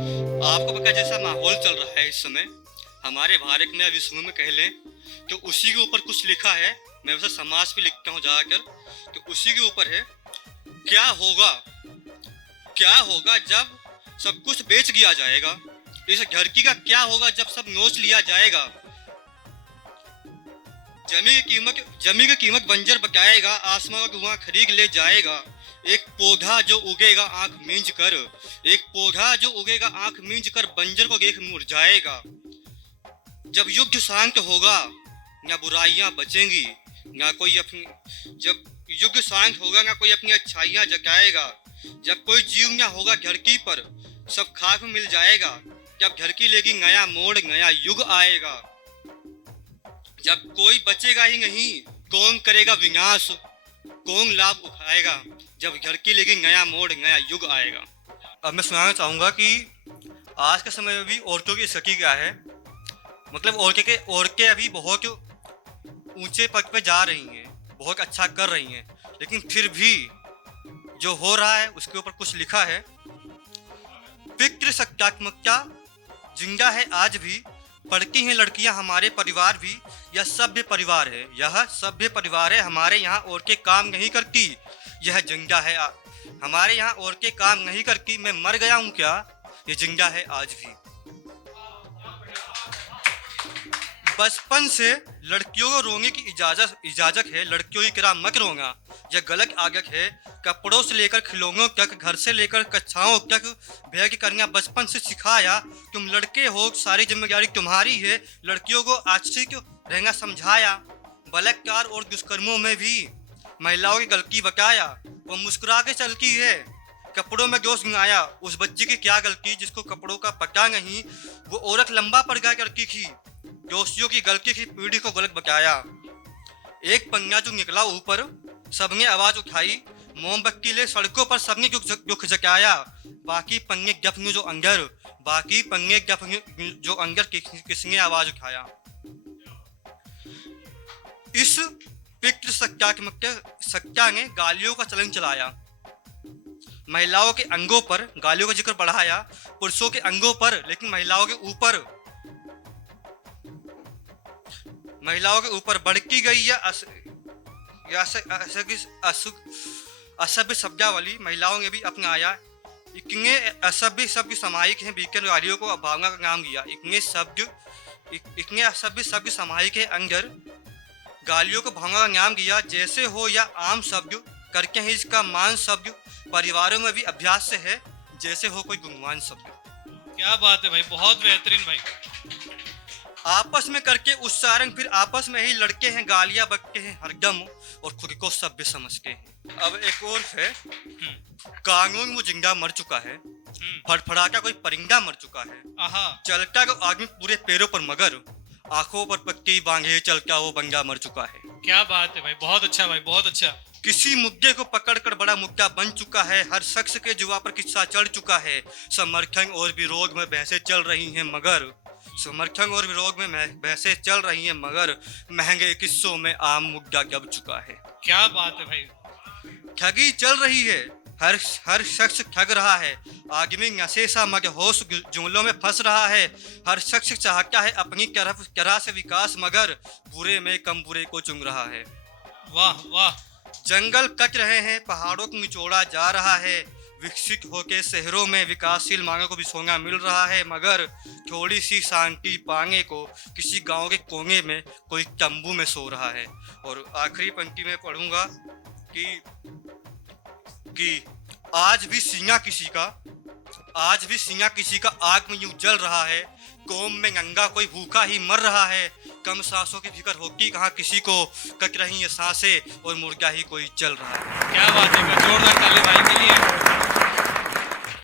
आपको पता जैसा माहौल चल रहा है इस समय हमारे भारत में या विश्व में कह लें तो उसी के ऊपर कुछ लिखा है। मैं वैसे समाज पे लिखता हूँ जाकर, तो उसी के ऊपर है। क्या होगा, क्या होगा जब सब कुछ बेच दिया जाएगा। इस घर की का क्या होगा जब सब नोच लिया जाएगा। जमीन की कीमत बंजर बकाएगा, आसमां का धुआं खरीद ले जाएगा। एक पौधा जो उगेगा आंख मींज कर, एक पौधा जो उगेगा आंख मींज कर बंजर को देख मुरझाएगा। जब युग शांत होगा ना बुराइयां बचेंगी ना कोई अपनी, जब युग शांत होगा ना कोई अपनी अच्छाइयां जगाएगा। जब कोई जीव ना होगा धरती पर सब खाक में मिल जाएगा। जब धरती लेगी नया मोड़ नया युग आएगा। जब कोई बचेगा ही नहीं कौन करेगा विनाश, कौन लाभ उठाएगा। जब धरती लेगी नया मोड़ नया युग आएगा। अब मैं सुनाना चाहूँगा कि आज के समय में भी औरतों की स्थिति क्या है। मतलब औरतें अभी बहुत ऊंचे पद पे जा रही हैं, बहुत अच्छा कर रही हैं, लेकिन फिर भी जो हो रहा है उसके ऊपर कुछ लिखा है। पितृ सत्यात्मकता जिंदा है आज भी, पढ़ती हैं लड़कियां हमारे परिवार भी। यह सभ्य परिवार है, यह सभ्य परिवार है। हमारे यहाँ औरतें काम नहीं करती, यह जिंदा है हमारे यहाँ औरतें काम नहीं करती। मैं मर गया हूँ क्या, ये जिंदा है आज भी। बचपन से लड़कियों को रोने की इजाजत है। लड़कियों की किरा मत रोना, यह गलत आदत है। कपड़ों से लेकर खिलौनों तक, घर से लेकर कक्षाओं तक भेद करना बचपन से सिखाया। तुम लड़के हो, सारी जिम्मेदारी तुम्हारी है। लड़कियों को आशिक रहना समझाया। बलात्कार और दुष्कर्मों में भी महिलाओं की गलती बताया। वो मुस्कुरा के चलती है, कपड़ों में दोष गिनाया। उस बच्ची की क्या गलती जिसको कपड़ों का पता नहीं। वो औरत लंबा पड़ गया करती थी, दोषियों की गलती की पीढ़ी को गलत बताया। एक पन्ना जो निकला ऊपर सबने आवाज उठाई। मोमबत्ती ले सड़कों पर सबने दुख जताया। बाकी पन्ने दफन जो अंदर, बाकी पन्ने दफन जो अंदर किसने आवाज उठाया। इस पितृ सत्या ने गालियों का चलन चलाया। महिलाओं के अंगों पर गालियों का जिक्र बढ़ाया, पुरुषों के अंगों पर, लेकिन महिलाओं के ऊपर बढ़ती गई या असभ्य शब्दावली महिलाओं ने भी अपनाया। इतने असभ्य शब्द सामायिक हैं, बीकन गालियों को भावना का नाम दिया। इतने असभ्य शब्द सामायिक के अंदर गालियों को भावना का नाम दिया। जैसे हो या आम शब्द करके ही इसका मान शब्द परिवारों में भी अभ्यास से है, जैसे हो कोई गुणवान शब्द। क्या बात है भाई, बहुत बेहतरीन भाई। आपस में करके उच्चारण, फिर आपस में ही लड़के हैं, गालियां बकते हैं हरदम और खुद को सभ्य समझते हैं। अब एक और है, कानून वो जिंदा मर चुका है। फड़फड़ाता कोई परिंदा मर चुका है। चलता को आदमी पूरे पैरों पर मगर, आंखों पर पट्टी बांधे चलता वो बंदा मर चुका है। क्या बात है भाई, बहुत अच्छा भाई, बहुत अच्छा। किसी मुद्दे को पकड़कर बड़ा मुद्दा बन चुका है। हर शख्स के जुआ पर किस्सा चढ़ चुका है। समर्थन और विरोध में बहसें चल रही हैं मगर, समर्थन और विरोध में बहसें चल रही हैं मगर महंगे किस्सों में आम मुद्दा दब चुका है। क्या बात है भाई। ठगी चल रही है, हर शख्स ठग रहा है। आदमी नशे सा मदहोश जुमलों में फंस रहा है। हर शख्स चाहता है अपनी तरह से विकास मगर बुरे में कम बुरे को चुन रहा है। वाह वाह। जंगल कट रहे हैं, पहाड़ों को निचोड़ा जा रहा है। विकसित होकर शहरों में विकासशील मांगों को भी सोना मिल रहा है मगर थोड़ी सी शांति पाने को किसी गांव के कोने में कोई तंबू में सो रहा है। और आखिरी पंक्ति में पढ़ूंगा कि आज भी सीना किसी का आग में यूं जल रहा है। कौम में गंगा कोई भूखा ही मर रहा है। कम सांसों की फिक्र होती कहाँ किसी को, कट रही है सांसें और मुर्गा ही कोई चल रहा है। क्या बात है, जोरदार ताली भाई के लिए।